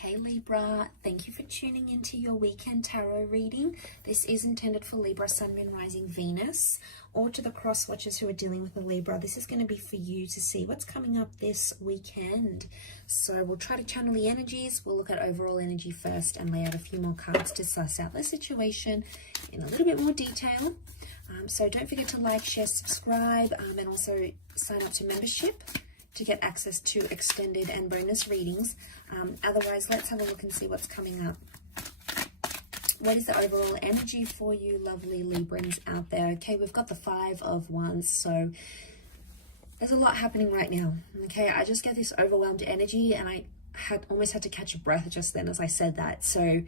Hey Libra, thank you for tuning into your weekend tarot reading. This is intended for Libra, Sun, Moon, Rising, Venus, or to the cross watchers who are dealing with a Libra. This is going to be for you to see what's coming up this weekend. So we'll try to channel the energies. We'll look at overall energy first and lay out a few more cards to suss out the situation in a little bit more detail. So don't forget to like, share, subscribe, and also sign up to membership to get access to extended and bonus readings. Otherwise, let's have a look and see what's coming up. What is the overall energy for you lovely Librans out there? Okay, we've got the 5 of Wands, so there's a lot happening right now. Okay, I just get this overwhelmed energy, and I almost had to catch a breath just then as I said that. So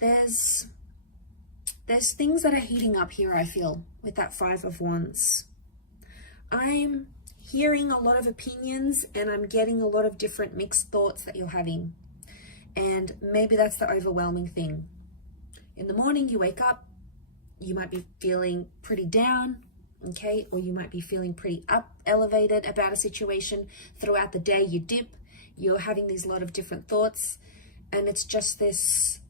there's things that are heating up here, I feel, with that 5 of Wands. I'm hearing a lot of opinions, and I'm getting a lot of different mixed thoughts that you're having. And maybe that's the overwhelming thing. In the morning, you wake up, you might be feeling pretty down, okay? Or you might be feeling pretty elevated about a situation. Throughout the day, you dip, you're having these lot of different thoughts, and it's just this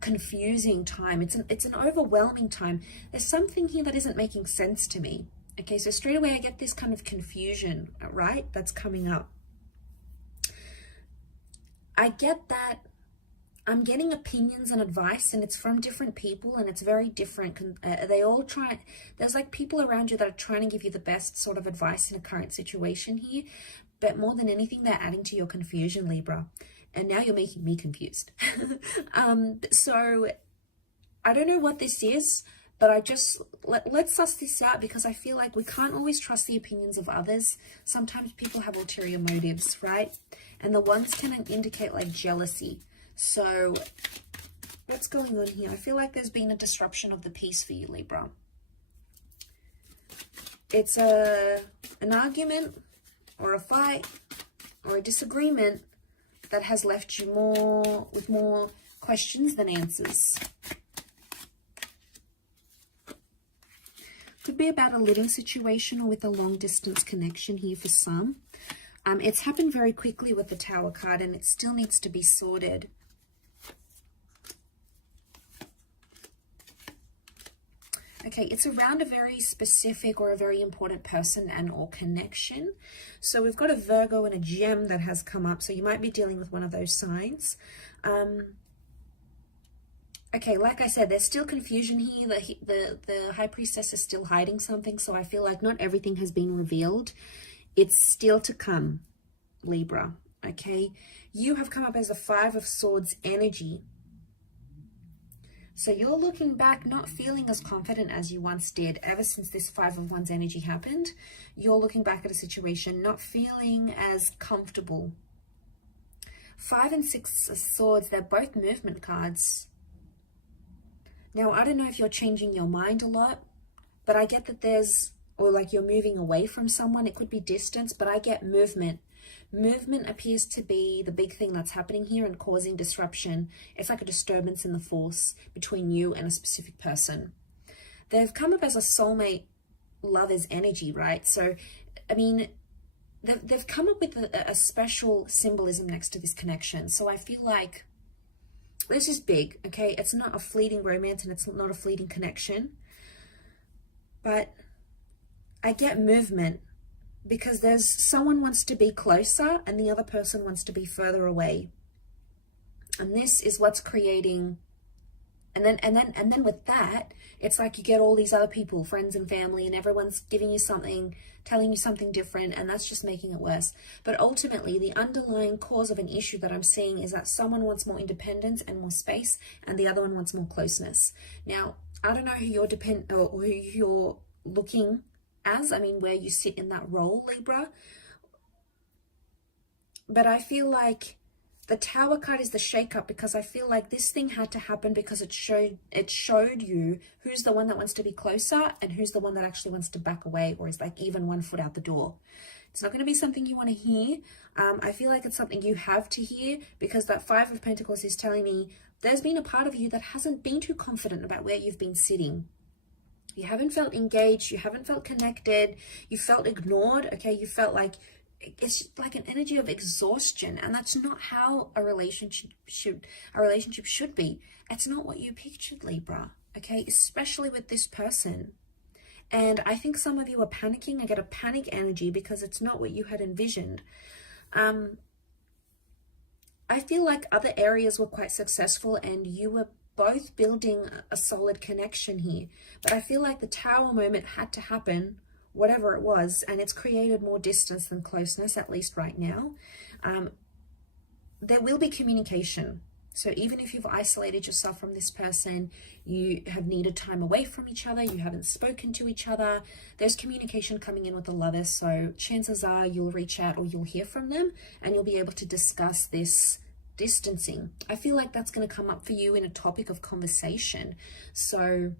confusing time. It's an overwhelming time. There's something here that isn't making sense to me. Okay, so straight away I get this kind of confusion, right? That's coming up. I get that I'm getting opinions and advice, and it's from different people, and it's very different. They all try, there's like people around you that are trying to give you the best sort of advice in a current situation here, but more than anything, they're adding to your confusion, Libra. And now you're making me confused. So I don't know what this is, but I just, let's suss this out, because I feel like we can't always trust the opinions of others. Sometimes people have ulterior motives, right? And the ones can indicate like jealousy. So what's going on here? I feel like there's been a disruption of the peace for you, Libra. It's an argument or a fight or a disagreement that has left you with more questions than answers. Could be about a living situation or with a long distance connection here for some. It's happened very quickly with the Tower card, and it still needs to be sorted. Okay, it's around a very specific or a very important person and or connection. So we've got a Virgo and a Gem that has come up. So you might be dealing with one of those signs. Okay, like I said, there's still confusion here. The High Priestess is still hiding something. So I feel like not everything has been revealed. It's still to come, Libra. Okay, you have come up as a 5 of Swords energy. So you're looking back, not feeling as confident as you once did. Ever since this 5 of Wands energy happened, you're looking back at a situation, not feeling as comfortable. 5 and 6 of Swords, they're both movement cards. Now, I don't know if you're changing your mind a lot, but I get that or like you're moving away from someone. It could be distance, but I get movement. Movement appears to be the big thing that's happening here and causing disruption. It's like a disturbance in the force between you and a specific person. They've come up as a soulmate lover's energy, right? So, I mean, they've come up with a special symbolism next to this connection. So I feel like this is big, okay? It's not a fleeting romance, and it's not a fleeting connection. But I get movement, because there's someone wants to be closer and the other person wants to be further away. And this is what's creating, and then with that, it's like you get all these other people, friends and family, and everyone's giving you something, telling you something different, and that's just making it worse. But ultimately, the underlying cause of an issue that I'm seeing is that someone wants more independence and more space, and the other one wants more closeness. Now, I don't know who who you're looking as, I mean, where you sit in that role, Libra. But I feel like the Tower card is the shake-up, because I feel like this thing had to happen because it showed you who's the one that wants to be closer and who's the one that actually wants to back away, or is like even 1 foot out the door. It's not going to be something you want to hear. I feel like it's something you have to hear, because that 5 of Pentacles is telling me there's been a part of you that hasn't been too confident about where you've been sitting. You haven't felt engaged, you haven't felt connected, you felt ignored, okay? You felt like it's like an energy of exhaustion, and that's not how a relationship should be. It's not what you pictured, Libra, okay? Especially with this person. And I think some of you are panicking. I get a panic energy because it's not what you had envisioned. I feel like other areas were quite successful and you were both building a solid connection here. But I feel like the Tower moment had to happen, whatever it was, and it's created more distance than closeness, at least right now. There will be communication. So even if you've isolated yourself from this person, you have needed time away from each other, you haven't spoken to each other, there's communication coming in with the Lovers. So chances are you'll reach out or you'll hear from them and you'll be able to discuss this distancing. I feel like that's going to come up for you in a topic of conversation. So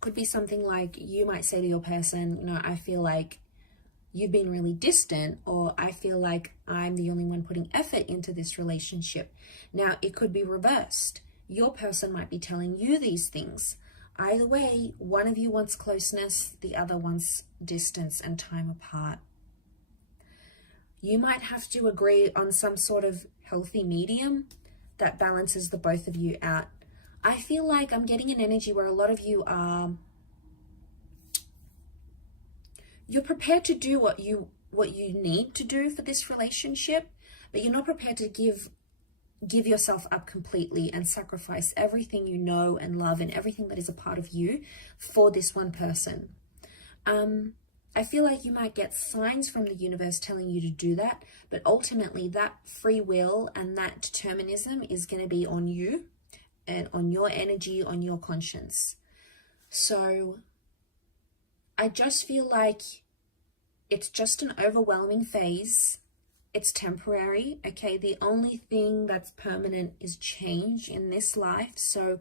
could be something like you might say to your person, you know, I feel like you've been really distant, or I feel like I'm the only one putting effort into this relationship. Now, it could be reversed. Your person might be telling you these things. Either way, one of you wants closeness, the other wants distance and time apart. You might have to agree on some sort of healthy medium that balances the both of you out. I feel like I'm getting an energy where a lot of you are, you're prepared to do what you need to do for this relationship, but you're not prepared to give yourself up completely and sacrifice everything you know and love and everything that is a part of you for this one person. I feel like you might get signs from the universe telling you to do that, but ultimately that free will and that determinism is going to be on you and on your energy, on your conscience. So I just feel like it's just an overwhelming phase. It's temporary, okay? The only thing that's permanent is change in this life. So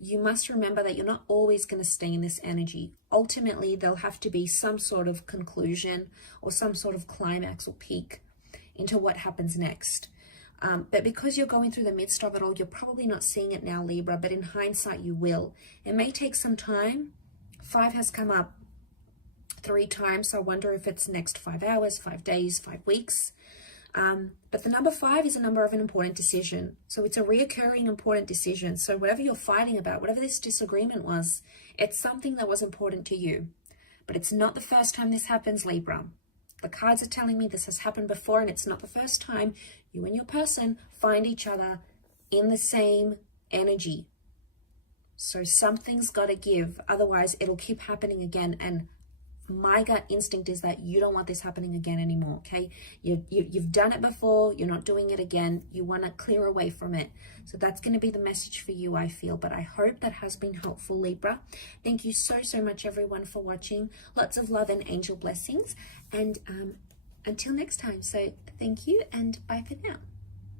you must remember that you're not always going to stay in this energy. Ultimately, there'll have to be some sort of conclusion or some sort of climax or peak into what happens next. But because you're going through the midst of it all, you're probably not seeing it now, Libra, but in hindsight, you will. It may take some time. 5 has come up 3 times, so I wonder if it's next 5 hours, 5 days, 5 weeks. But the number 5 is a number of an important decision. So it's a reoccurring important decision. So whatever you're fighting about, whatever this disagreement was, it's something that was important to you. But it's not the first time this happens, Libra. The cards are telling me this has happened before, and it's not the first time you and your person find each other in the same energy. So something's got to give. Otherwise, it'll keep happening again. And my gut instinct is that you don't want this happening again anymore, okay? You've done it before. You're not doing it again. You want to clear away from it. So that's going to be the message for you, I feel. But I hope that has been helpful, Libra. Thank you so much, everyone, for watching. Lots of love and angel blessings. And until next time. So thank you and bye for now.